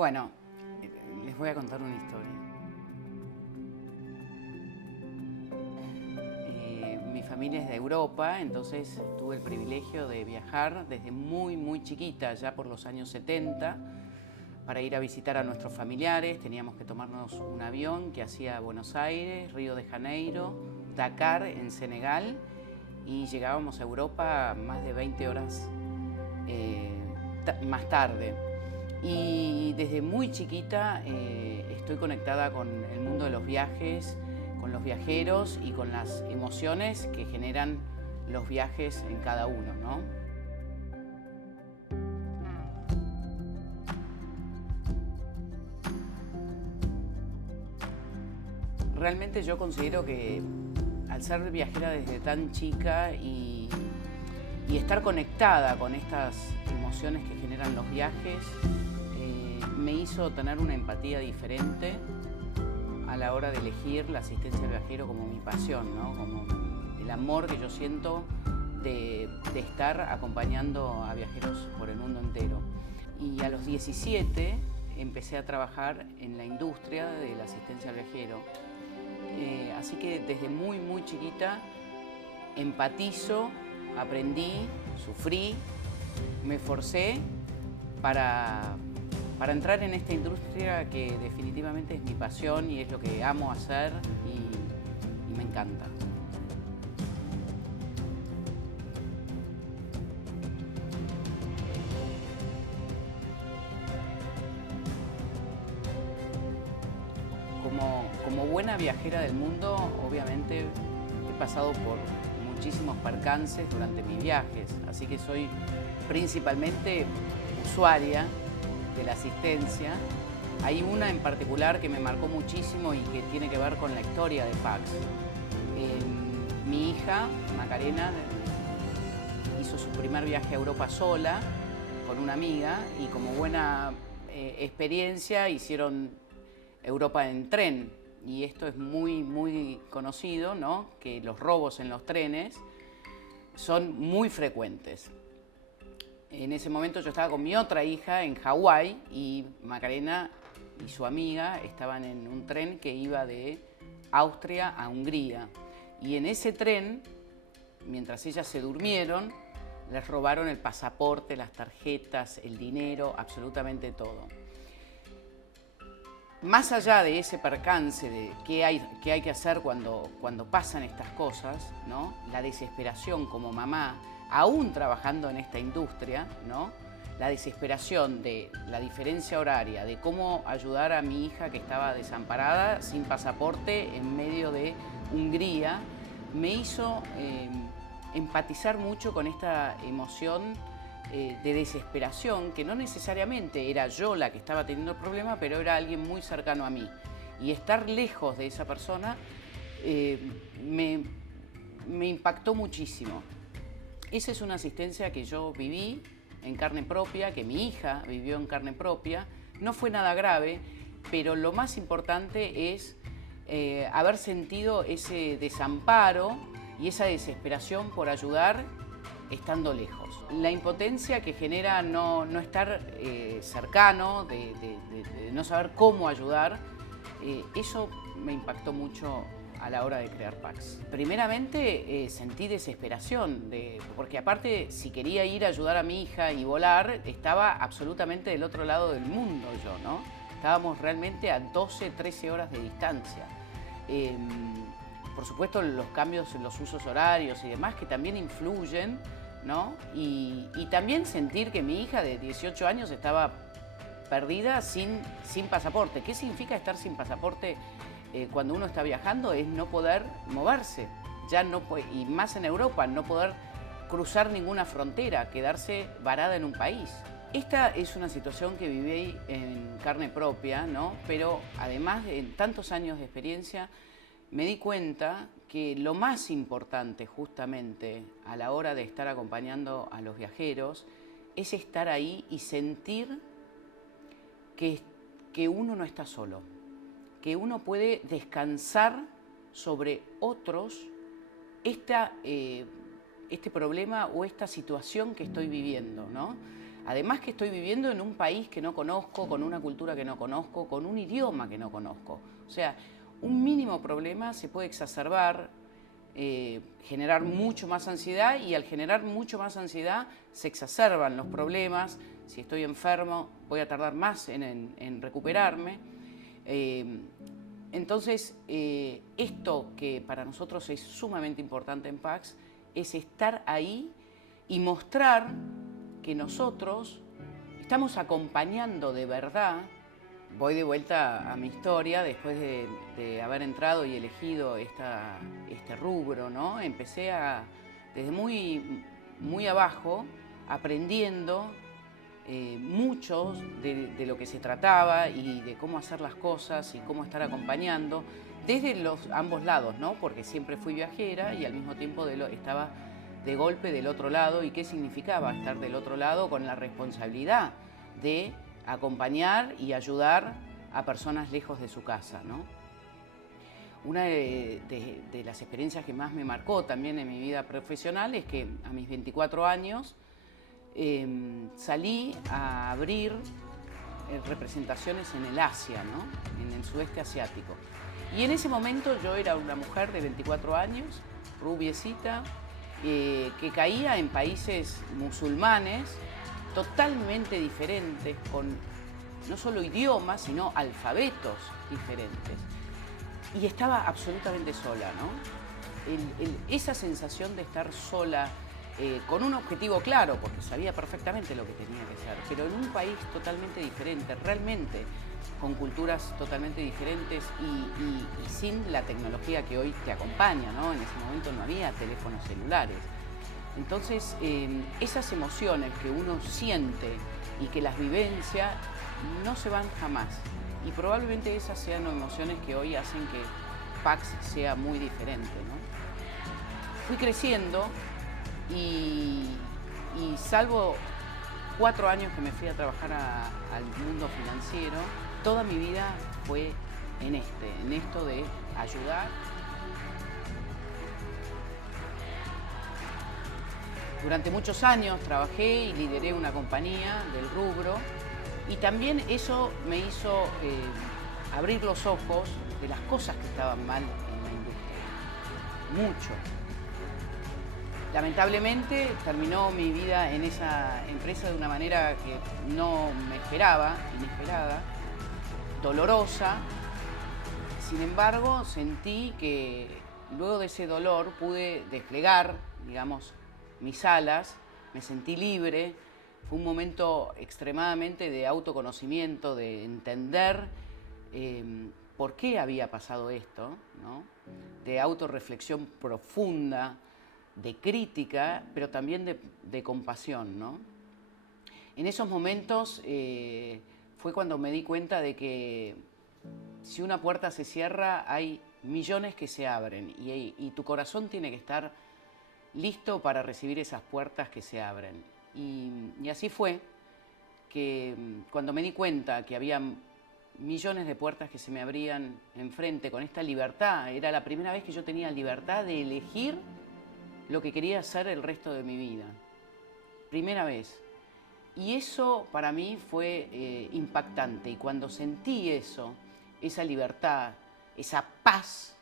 Bueno, les voy a contar una historia. Mi familia es de Europa, entonces tuve el privilegio de viajar desde muy chiquita, ya por los años 70, para ir a visitar a nuestros familiares. Teníamos que tomarnos un avión que hacía Buenos Aires, Río de Janeiro, Dakar en Senegal, y llegábamos a Europa más de 20 horas más tarde. Y desde muy chiquita estoy conectada con el mundo de los viajes, con los viajeros y con las emociones que generan los viajes en cada uno, ¿no? Realmente yo considero que al ser viajera desde tan chica y estar conectada con estas emociones que generan los viajes, me hizo tener una empatía diferente a la hora de elegir la asistencia al viajero como mi pasión, ¿no? Como el amor que yo siento de estar acompañando a viajeros por el mundo entero. Y a los 17 empecé a trabajar en la industria de la asistencia al viajero. Así que desde muy chiquita empatizo, aprendí, sufrí, me esforcé para entrar en esta industria que definitivamente es mi pasión y es lo que amo hacer y me encanta. Como buena viajera del mundo, obviamente he pasado por muchísimos percances durante mis viajes, así que soy principalmente usuaria de la asistencia. Hay una en particular que me marcó muchísimo y que tiene que ver con la historia de Pax. Mi hija, Macarena, hizo su primer viaje a Europa sola con una amiga y como buena experiencia hicieron Europa en tren. Y esto es muy conocido, ¿no? Que los robos en los trenes son muy frecuentes. En ese momento yo estaba con mi otra hija en Hawái y Macarena y su amiga estaban en un tren que iba de Austria a Hungría. Y en ese tren, mientras ellas se durmieron, les robaron el pasaporte, las tarjetas, el dinero, absolutamente todo. Más allá de ese percance de qué hay que hacer cuando pasan estas cosas, ¿no? La desesperación como mamá, aún trabajando en esta industria, ¿no? La desesperación de la diferencia horaria, de cómo ayudar a mi hija que estaba desamparada, sin pasaporte, en medio de Hungría, me hizo empatizar mucho con esta emoción de desesperación, que no necesariamente era yo la que estaba teniendo el problema, pero era alguien muy cercano a mí. Y estar lejos de esa persona me impactó muchísimo. Esa es una asistencia que yo viví en carne propia, que mi hija vivió en carne propia. No fue nada grave, pero lo más importante es haber sentido ese desamparo y esa desesperación por ayudar estando lejos. La impotencia que genera no estar cercano, de no saber cómo ayudar, eso me impactó mucho a la hora de crear Pax. Primeramente sentí desesperación, porque aparte si quería ir a ayudar a mi hija y volar, estaba absolutamente del otro lado del mundo yo, ¿no? Estábamos realmente a 12, 13 horas de distancia. Por supuesto los cambios en los usos horarios y demás que también influyen, ¿no? Y también sentir que mi hija de 18 años estaba perdida sin pasaporte. ¿Qué significa estar sin pasaporte cuando uno está viajando? Es no poder moverse, ya no, y más en Europa, no poder cruzar ninguna frontera, quedarse varada en un país. Esta es una situación que viví en carne propia, ¿no? Pero además de tantos años de experiencia, me di cuenta que lo más importante justamente a la hora de estar acompañando a los viajeros es estar ahí y sentir que uno no está solo, que uno puede descansar sobre otros este problema o esta situación que estoy viviendo, ¿no? Además que estoy viviendo en un país que no conozco, con una cultura que no conozco, con un idioma que no conozco. O sea, un mínimo problema se puede exacerbar, generar mucho más ansiedad, y al generar mucho más ansiedad se exacerban los problemas. Si estoy enfermo voy a tardar más en recuperarme. Entonces, esto que para nosotros es sumamente importante en PAX es estar ahí y mostrar que nosotros estamos acompañando de verdad. Voy de vuelta a mi historia después de haber entrado y elegido este rubro, ¿no? Empecé desde muy abajo, aprendiendo mucho de lo que se trataba y de cómo hacer las cosas y cómo estar acompañando, desde ambos lados, ¿no? Porque siempre fui viajera y al mismo tiempo estaba de golpe del otro lado. ¿Y qué significaba estar del otro lado? Con la responsabilidad de acompañar y ayudar a personas lejos de su casa, ¿no? Una de las experiencias que más me marcó también en mi vida profesional es que a mis 24 años salí a abrir representaciones en el Asia, ¿no? En el sudeste asiático. Y en ese momento yo era una mujer de 24 años, rubiecita, que caía en países musulmanes totalmente diferentes, con no solo idiomas, sino alfabetos diferentes. Y estaba absolutamente sola, ¿no? Esa sensación de estar sola, con un objetivo claro, porque sabía perfectamente lo que tenía que hacer, pero en un país totalmente diferente, realmente con culturas totalmente diferentes y sin la tecnología que hoy te acompaña, ¿no? En ese momento no había teléfonos celulares. Entonces, esas emociones que uno siente y que las vivencia no se van jamás. Y probablemente esas sean emociones que hoy hacen que PAX sea muy diferente, ¿no? Fui creciendo y salvo 4 años que me fui a trabajar al mundo financiero, toda mi vida fue en esto de ayudar. Durante muchos años trabajé y lideré una compañía del rubro, y también eso me hizo abrir los ojos de las cosas que estaban mal en la industria. Mucho. Lamentablemente terminó mi vida en esa empresa de una manera que no me esperaba, inesperada, dolorosa. Sin embargo, sentí que luego de ese dolor pude desplegar, digamos, mis alas, me sentí libre. Fue un momento extremadamente de autoconocimiento, de entender por qué había pasado esto, ¿no? De autorreflexión profunda, de crítica, pero también de compasión, ¿no? En esos momentos fue cuando me di cuenta de que si una puerta se cierra, hay millones que se abren, y tu corazón tiene que estar listo para recibir esas puertas que se abren. Y así fue que cuando me di cuenta que había millones de puertas que se me abrían enfrente con esta libertad, era la primera vez que yo tenía libertad de elegir lo que quería hacer el resto de mi vida. Primera vez. Y eso para mí fue impactante. Y cuando sentí eso, esa libertad, esa paz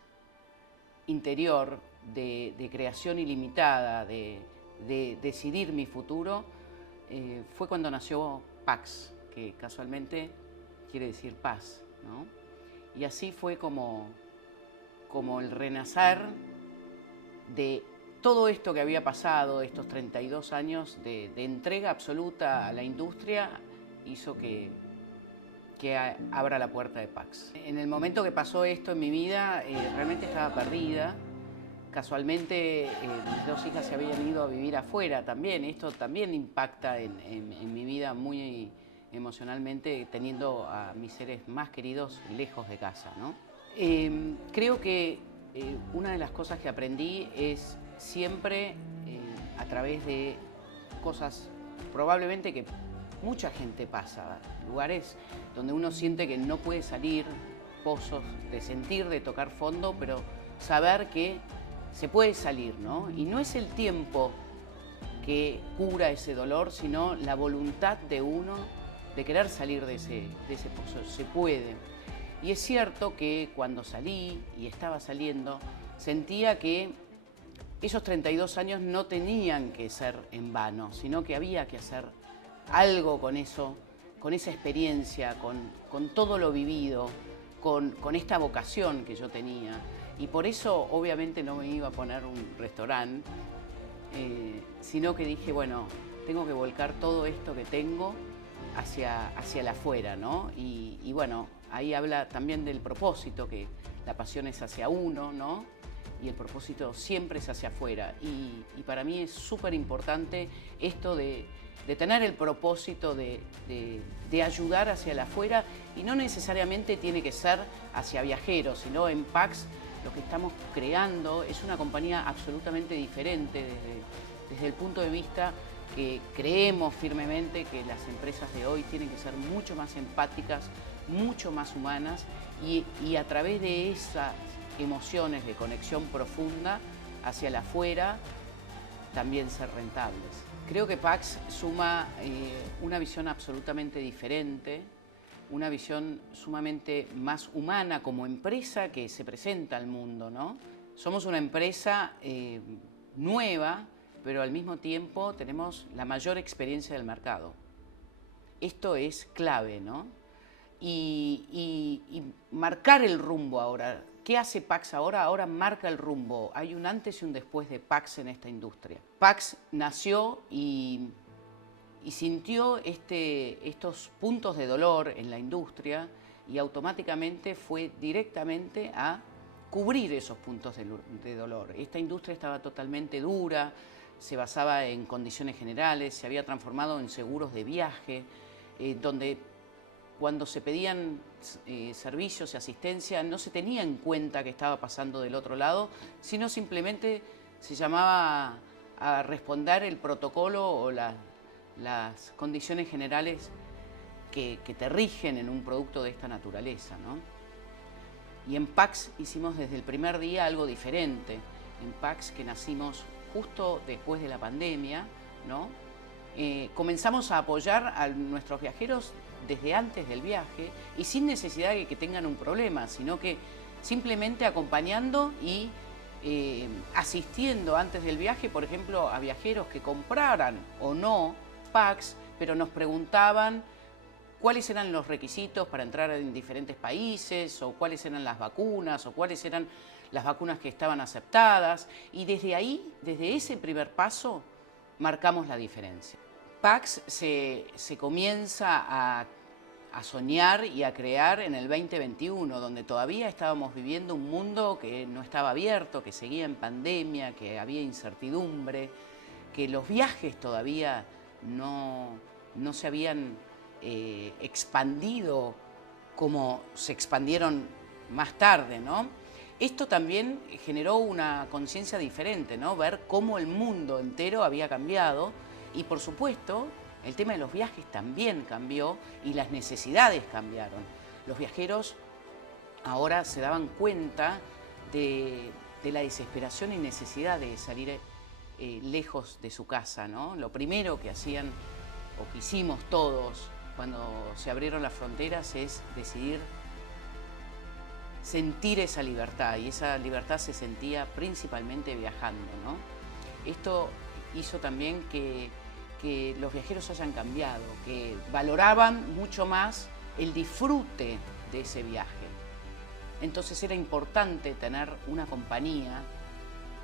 interior de creación ilimitada, de decidir mi futuro, fue cuando nació PAX, que casualmente quiere decir paz, ¿no? Y así fue como el renacer de todo esto que había pasado, estos 32 años de entrega absoluta a la industria, hizo que abra la puerta de PAX. En el momento que pasó esto en mi vida, realmente estaba perdida. Casualmente, mis 2 hijas se habían ido a vivir afuera también. Esto también impacta en mi vida muy emocionalmente, teniendo a mis seres más queridos lejos de casa, ¿no? Creo que una de las cosas que aprendí es siempre, a través de cosas probablemente que mucha gente pasa, lugares donde uno siente que no puede salir, pozos de sentir, de tocar fondo, pero saber que se puede salir, ¿no? Y no es el tiempo que cura ese dolor, sino la voluntad de uno de querer salir de ese pozo. Se puede. Y es cierto que cuando salí y estaba saliendo, sentía que esos 32 años no tenían que ser en vano, sino que había que hacer algo con eso, con esa experiencia, con todo lo vivido, con esta vocación que yo tenía. Y por eso obviamente no me iba a poner un restaurante, sino que dije, bueno, tengo que volcar todo esto que tengo hacia el afuera, ¿no? Y bueno, ahí habla también del propósito, que la pasión es hacia uno, ¿no? Y el propósito siempre es hacia afuera. Y para mí es súper importante esto de tener el propósito de ayudar hacia el afuera, y no necesariamente tiene que ser hacia viajeros, sino en Pax lo que estamos creando es una compañía absolutamente diferente desde el punto de vista que creemos firmemente que las empresas de hoy tienen que ser mucho más empáticas, mucho más humanas, y a través de esas emociones de conexión profunda hacia el afuera también ser rentables. Creo que Pax suma una visión absolutamente diferente, una visión sumamente más humana como empresa que se presenta al mundo, ¿no? Somos una empresa nueva, pero al mismo tiempo tenemos la mayor experiencia del mercado. Esto es clave, ¿no? Y marcar el rumbo ahora. ¿Qué hace Pax ahora? Ahora marca el rumbo. Hay un antes y un después de Pax en esta industria. Pax nació y sintió estos puntos de dolor en la industria, y automáticamente fue directamente a cubrir esos puntos de dolor. Esta industria estaba totalmente dura, se basaba en condiciones generales, se había transformado en seguros de viaje, donde cuando se pedían servicios y asistencia no se tenía en cuenta qué estaba pasando del otro lado, sino simplemente se llamaba a responder el protocolo o las condiciones generales que te rigen en un producto de esta naturaleza, ¿no? Y en Pax hicimos desde el primer día algo diferente. En Pax, que nacimos justo después de la pandemia, ¿no? Comenzamos a apoyar a nuestros viajeros desde antes del viaje y sin necesidad de que tengan un problema, sino que simplemente acompañando y asistiendo antes del viaje, por ejemplo, a viajeros que compraran o no Pax, pero nos preguntaban cuáles eran los requisitos para entrar en diferentes países, o cuáles eran las vacunas, o cuáles eran las vacunas que estaban aceptadas. Y desde ahí, desde ese primer paso, marcamos la diferencia. Pax se comienza a soñar y a crear en el 2021, donde todavía estábamos viviendo un mundo que no estaba abierto, que seguía en pandemia, que había incertidumbre, que los viajes todavía no se habían expandido como se expandieron más tarde, ¿no? Esto también generó una conciencia diferente, ¿no? Ver cómo el mundo entero había cambiado, y por supuesto el tema de los viajes también cambió y las necesidades cambiaron. Los viajeros ahora se daban cuenta de la desesperación y necesidad de salir lejos de su casa, ¿no? Lo primero que hacían, o que hicimos todos cuando se abrieron las fronteras, es decidir sentir esa libertad, y esa libertad se sentía principalmente viajando, ¿no? Esto hizo también que los viajeros hayan cambiado, que valoraban mucho más el disfrute de ese viaje. Entonces era importante tener una compañía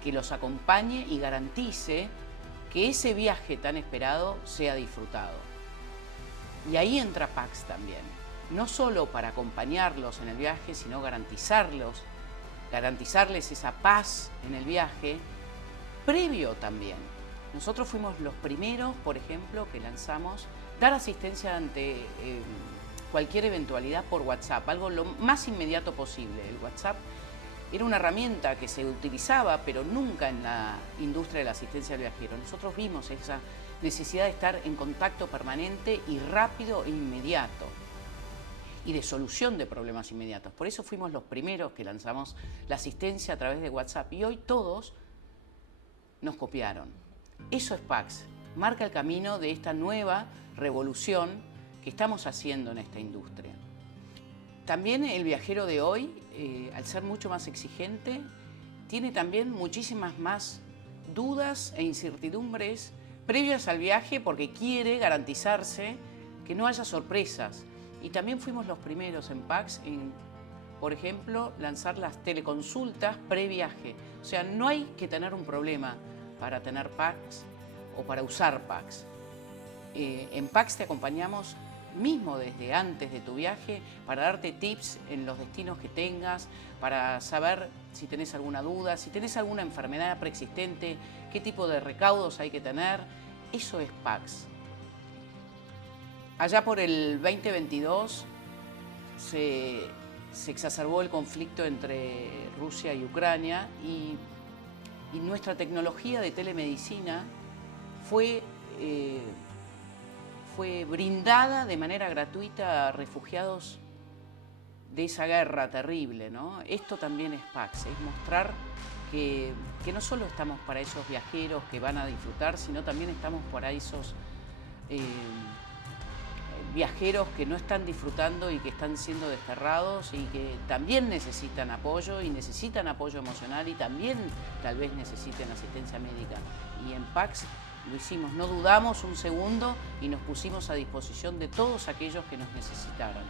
que los acompañe y garantice que ese viaje tan esperado sea disfrutado. Y ahí entra Pax también, no solo para acompañarlos en el viaje, sino garantizarles esa paz en el viaje previo también. Nosotros fuimos los primeros, por ejemplo, que lanzamos dar asistencia ante cualquier eventualidad por WhatsApp, algo lo más inmediato posible. El WhatsApp era una herramienta que se utilizaba, pero nunca en la industria de la asistencia al viajero. Nosotros vimos esa necesidad de estar en contacto permanente y rápido e inmediato, y de solución de problemas inmediatos. Por eso fuimos los primeros que lanzamos la asistencia a través de WhatsApp, y hoy todos nos copiaron. Eso es Pax. marca el camino de esta nueva revolución que estamos haciendo en esta industria. También el viajero de hoy, al ser mucho más exigente, tiene también muchísimas más dudas e incertidumbres previas al viaje porque quiere garantizarse que no haya sorpresas. Y también fuimos los primeros en PAX en, por ejemplo, lanzar las teleconsultas previaje. O sea, no hay que tener un problema para tener PAX o para usar PAX. En PAX te acompañamos mismo desde antes de tu viaje para darte tips en los destinos que tengas, para saber si tenés alguna duda, si tenés alguna enfermedad preexistente, qué tipo de recaudos hay que tener. Eso es PAX. Allá por el 2022 se exacerbó el conflicto entre Rusia y Ucrania y nuestra tecnología de telemedicina fue brindada de manera gratuita a refugiados de esa guerra terrible, ¿no? Esto también es PAX, es mostrar que no solo estamos para esos viajeros que van a disfrutar, sino también estamos para esos viajeros que no están disfrutando y que están siendo desterrados y que también necesitan apoyo y necesitan apoyo emocional y también tal vez necesiten asistencia médica. Y en PAX lo hicimos, no dudamos un segundo y nos pusimos a disposición de todos aquellos que nos necesitaron.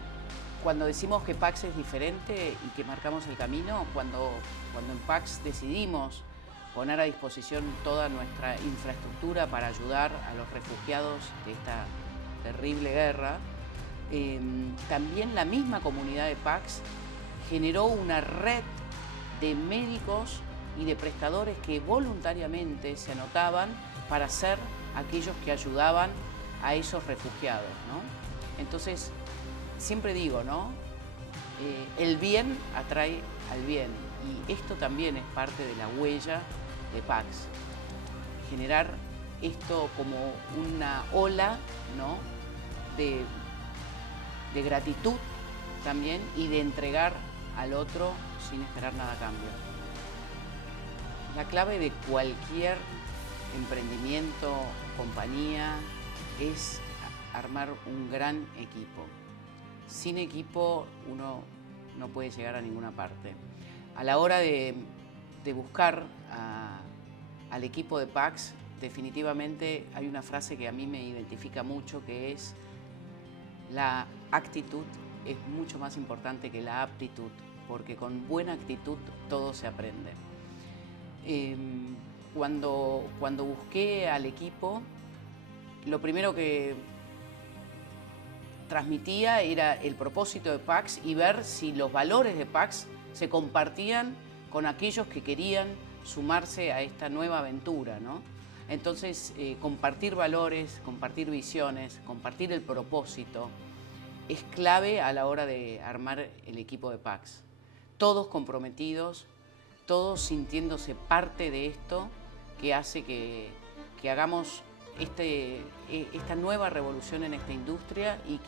Cuando decimos que PAX es diferente y que marcamos el camino, cuando en PAX decidimos poner a disposición toda nuestra infraestructura para ayudar a los refugiados de esta terrible guerra, también la misma comunidad de PAX generó una red de médicos y de prestadores que voluntariamente se anotaban para ser aquellos que ayudaban a esos refugiados, ¿no? Entonces, siempre digo, ¿no? El bien atrae al bien y esto también es parte de la huella de PAX. Generar esto como una ola, ¿no? de gratitud también y de entregar al otro sin esperar nada a cambio. La clave de cualquier emprendimiento, compañía, es armar un gran equipo. Sin equipo uno no puede llegar a ninguna parte. A la hora de buscar al equipo de PAX, definitivamente hay una frase que a mí me identifica mucho, que es: la actitud es mucho más importante que la aptitud, porque con buena actitud todo se aprende. Cuando busqué al equipo, lo primero que transmitía era el propósito de PAX y ver si los valores de PAX se compartían con aquellos que querían sumarse a esta nueva aventura, ¿no? Entonces, compartir valores, compartir visiones, compartir el propósito es clave a la hora de armar el equipo de PAX. Todos comprometidos, todos sintiéndose parte de esto que hace que hagamos esta nueva revolución en esta industria y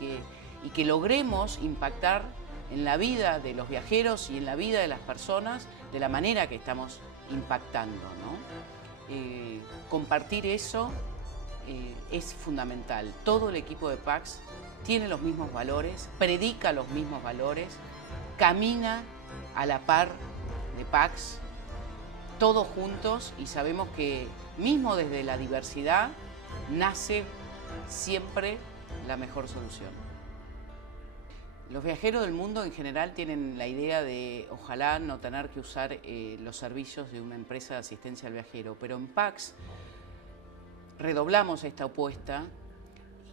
que logremos impactar en la vida de los viajeros y en la vida de las personas de la manera que estamos impactando, ¿no? Compartir eso es fundamental. Todo el equipo de PAX tiene los mismos valores, predica los mismos valores, camina a la par de PAX, todos juntos, y sabemos que mismo desde la diversidad nace siempre la mejor solución. Los viajeros del mundo en general tienen la idea de ojalá no tener que usar los servicios de una empresa de asistencia al viajero, pero en PAX redoblamos esta apuesta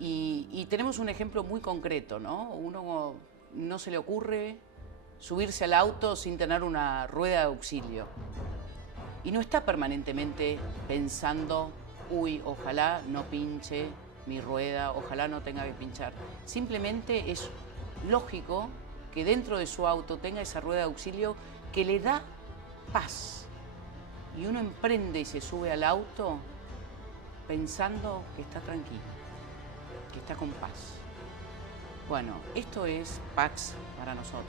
y tenemos un ejemplo muy concreto, ¿no? Uno no se le ocurre subirse al auto sin tener una rueda de auxilio y no está permanentemente pensando, uy, ojalá no pinche mi rueda, ojalá no tenga que pinchar. Simplemente es lógico que dentro de su auto tenga esa rueda de auxilio que le da paz. Y uno emprende y se sube al auto pensando que está tranquilo, que está con paz. Bueno, esto es PAX para nosotros.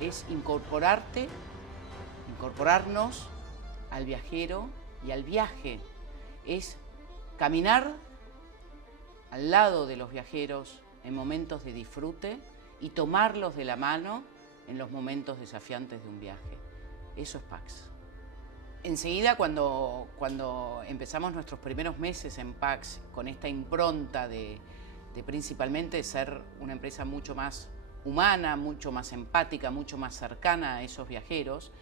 Es incorporarnos al viajero y al viaje. Es caminar al lado de los viajeros en momentos de disfrute y tomarlos de la mano en los momentos desafiantes de un viaje. Eso es Pax. Enseguida, cuando empezamos nuestros primeros meses en Pax, con esta impronta de principalmente ser una empresa mucho más humana, mucho más empática, mucho más cercana a esos viajeros,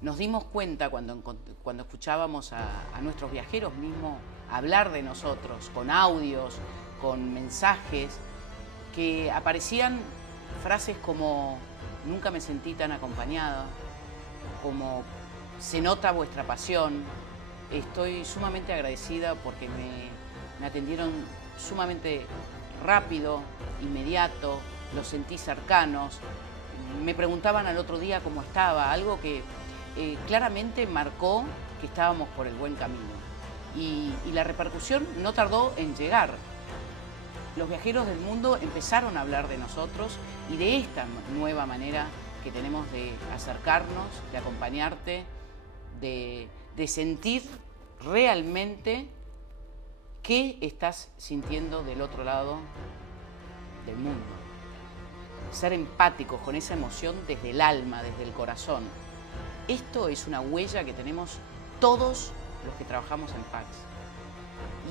nos dimos cuenta cuando escuchábamos a nuestros viajeros mismos hablar de nosotros, con audios, con mensajes, que aparecían frases como "nunca me sentí tan acompañada", como "se nota vuestra pasión", "estoy sumamente agradecida porque me atendieron sumamente rápido, inmediato, los sentí cercanos", me preguntaban al otro día cómo estaba, algo que claramente marcó que estábamos por el buen camino. Y la repercusión no tardó en llegar. Los viajeros del mundo empezaron a hablar de nosotros y de esta nueva manera que tenemos de acercarnos, de acompañarte, de sentir realmente qué estás sintiendo del otro lado del mundo. Ser empáticos con esa emoción desde el alma, desde el corazón. Esto es una huella que tenemos todos los que trabajamos en Pax.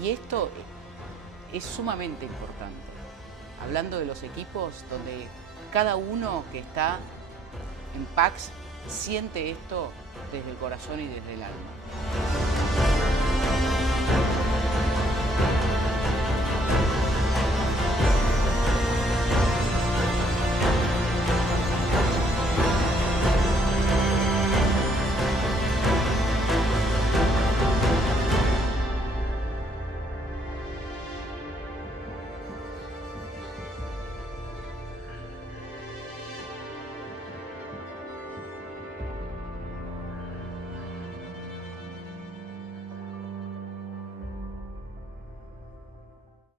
Y esto es sumamente importante. Hablando de los equipos, donde cada uno que está en Pax siente esto desde el corazón y desde el alma.